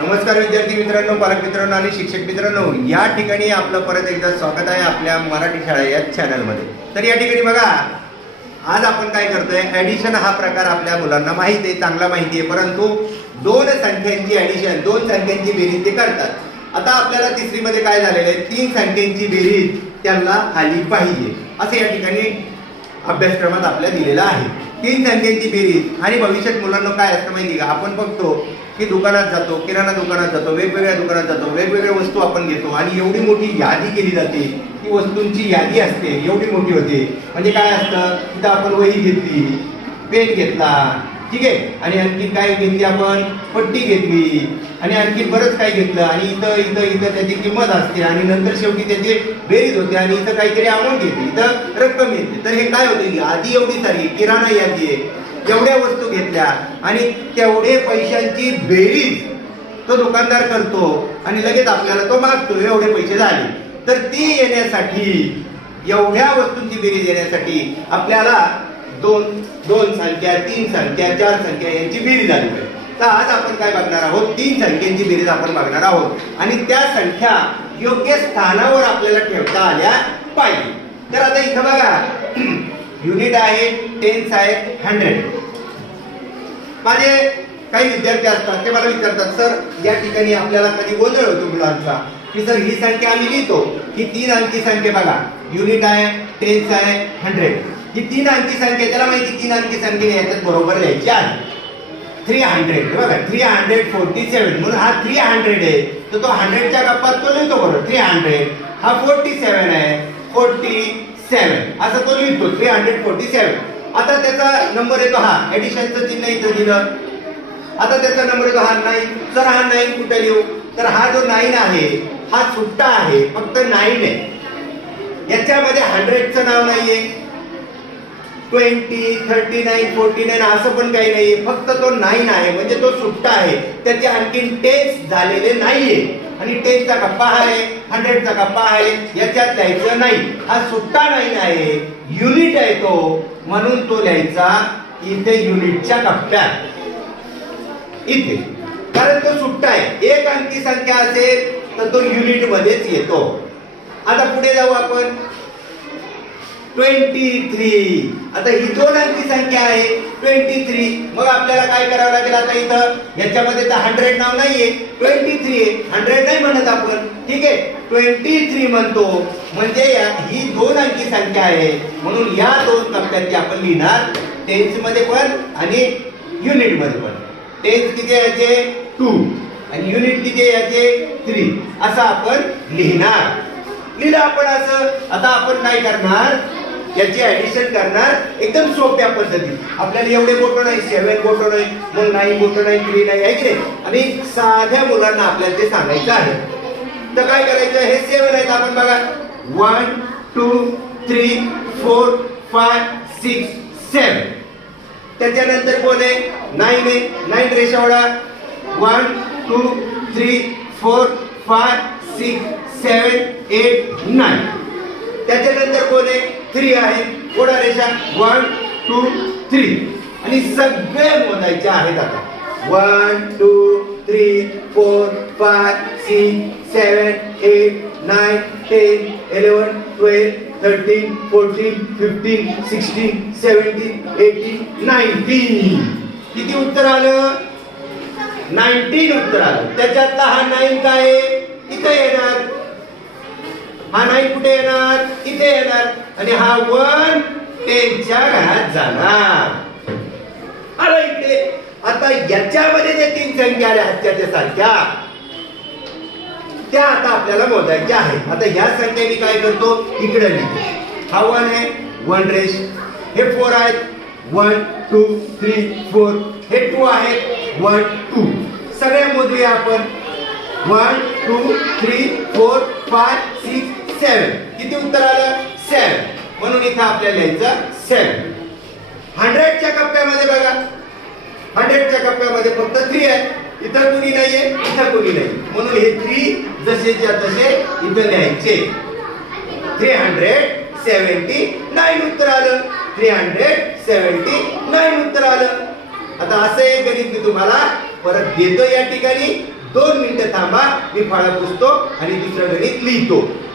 नमस्कार विद्यार्थी मित्रांनो पालक मित्रांनो आणि शिक्षक मित्रांनो. या ठिकाणी आपलं परत एकदा स्वागत आहे आपल्या मराठी शाळा या चॅनलमध्ये तर या ठिकाणी बघा आज आपण काय करतोय ऍडिशन हा प्रकार आपल्या मुलांना माहिती आहे चांगला माहिती आहे परंतु दोन संख्यांची ऍडिशन दोन संख्यांची बेरीज ते करतात. आता आपल्याला तिसरीमध्ये काय झालेलं आहे? तीन संख्यांची बेरीज त्यांना आली पाहिजे. असं या ठिकाणी अभ्यासक्रमात आपल्या दिलेला आहे. तीन संख्यांची बेरीज. आणि भविष्यात मुलांना काय असतं माहिती का? आपण बघतो की दुकानात जातो किराणा दुकानात जातो वेगवेगळ्या दुकानात जातो वेगवेगळ्या वस्तू आपण घेतो. आणि एवढी मोठी यादी केली जाते ती वस्तूंची यादी असते एवढी मोठी होते. म्हणजे काय असतं? तिथं आपण वही घेतली पेन घेतला. ठीक आहे? आणि आणखी काय घेतली आपण? पट्टी घेतली. आणि आणखी बरंच काही घेतलं. आणि इथं इथं इथं त्याची किंमत असते. आणि नंतर शेवटी त्याची बेरीज होते. आणि इथं काहीतरी अमाऊंट येते. इथं रक्कम येते. तर हे काय होतं? आधी एवढी सारी किराणा यादी आहे. एवढ्या वस्तू घेतल्या. आणि तेवढे पैशांची बेरीज तो दुकानदार करतो. आणि लगेच आपल्याला तो मागतो. एवढे पैसे झाले. तर ती येण्यासाठी एवढ्या वस्तूंची बेरीज येण्यासाठी आपल्याला दोन दोन संख्या तीन संख्या चार संख्या यांची बेरीज आली पाहिजे. तर आज आपण काय बघणार आहोत? तीन संख्यांची बेरीज आपण बघणार आहोत. आणि त्या संख्या योग्य स्थानावर आपल्याला ठेवता आल्या पाहिजे. तर आता इथं बघा. युनिट आहे टेन्स आहे हंड्रेड माझे काही विद्यार्थी असतात ते मला विचारतात सर या ठिकाणी आपल्याला कधी गोंधळ होतो मुलांचा? की सर ही संख्या आम्ही लिहितो. ही तीन अंकी संख्या बघा. युनिट आहे टेन्स आहे हंड्रेड ही तीन अंकी संख्या त्याला माहिती तीन अंकी संख्या याच्यात बरोबर लिहायची आहे. थ्री हंड्रेड बघा थ्री हंड्रेड फोर्टी सेवन म्हणून हा थ्री हंड्रेड आहे. तर तो हंड्रेडच्या गप्पात तो लिहितो बरोबर थ्री हंड्रेड हा फोर्टी सेवन आहे फोर्टी सेवन असं तो लिहितो थ्री हंड्रेड फोर्टी सेवन आता त्याचा नंबर येतो हा ऍडिशनचं चिन्ह इथं दिलं. आता त्याचा नंबर येतो हा नाईन तर हा नाईन कुठे लिहू? तर हा जो नाईन आहे हा सुट्टा आहे फक्त नाईन आहे. याच्यामध्ये हंड्रेडचं नाव नाहीये. Twenty thirty nine forty nine असं पण काही नाहीये. फक्त तो नाईन आहे. म्हणजे तो सुट्टा आहे. त्याचे आणखीन टेस्ट झालेले नाहीये. आणि टेस्टचा कप्पा आहे. हंड्रेडचा कप्पा आहे. याच्यात लिहायचं नाही. हा सुट्टा नाईन आहे. युनिट आहे तो. म्हणून तो लिहायचा इथे युनिटच्या कप्प्यात. इथे. कारण तो सुट्टा आहे. एक अंकी संख्या असेल तर तो युनिट मध्येच येतो. आता पुढे जाऊ आपण. Twenty three. आता ही दोन अंकी संख्या आहे ट्वेंटी थ्री. मग आपल्याला काय करावं लागेल आता इथं? याच्यामध्ये तर हंड्रेड नाव नाहीये. ट्वेंटी थ्री आहे. हंड्रेड नाही म्हणत आपण. ठीक आहे? ट्वेंटी थ्री म्हणतो. म्हणजे ही दोन अंकी संख्या आहे. म्हणून या दोन कप्प्यात आपण लिहिणार टेन्समध्ये पण आणि युनिटमध्ये पण. टेन्स किती याचे? टू आणि युनिट किती याचे? थ्री असं आपण लिहिणार. लिहिलं आपण असं. आता आपण काय करणार? याची ऍडिशन करणार एकदम सोप्या पद्धतीत आपल्याला एवढे बोटं नाही सेव्हन बोटं नाही मग नाही बोटं नाही थ्री नाही आहे की नाही? आणि साध्या मुलांना आपल्याला ते सांगायचं आहे. तर काय करायचं? हे सेवन आहेत. आपण बघा. One two three four five six seven त्याच्यानंतर कोण आहे? नाईन आहे. Nine रेषावडा one two three four five six seven eight nine त्याच्यानंतर कोण आहे? थ्री आहे. कोडा रेषा? वन टू थ्री आणि सगळे मोजायचे आहेत आता. One two three four five six seven eight nine ten eleven twelve thirteen fourteen fifteen sixteen seventeen eighteen nineteen किती उत्तर आलं? नाईन्टीन उत्तर आलं. त्याच्यातला हा नाईन काय आहे? इथं येणार. हा नाही कुठे येणार? इथे येणार. आणि हा वन त्यांच्या घरात जाणार. अरे इकडे आता याच्यामध्ये जे तीन संख्या आल्या हत्याच्या सारख्या त्या आता आपल्याला मोजायच्या आहेत. आता ह्या संख्या मी काय करतो? इकडे लिहितो. हा वन आहे वन रेश. हे फोर आहेत वन टू थ्री फोर. हे टू आहेत वन टू. सगळे मोजले आपण. One two three four five six seven किती उत्तर आलं? सेव्हन म्हणून इथं आपल्याला लिहायचं सेव्हन हंड्रेडच्या कप्प्यामध्ये बघा. हंड्रेडच्या कप्प्यामध्ये फक्त थ्री आहे. इथं कुणी नाहीये? इथं कुणी नाही. म्हणून हे थ्री जसेच्या तसे इथं लिहायचे. थ्री हंड्रेड सेव्हन्टी नाईन उत्तर आलं. थ्री हंड्रेड सेव्हन्टी नाईन उत्तर आलं. आता असं एक गणित मी तुम्हाला परत देतो या ठिकाणी. दोन मिनिटं थांबा. मी फळा पुसतो आणि दुसरं गणित लिहितो.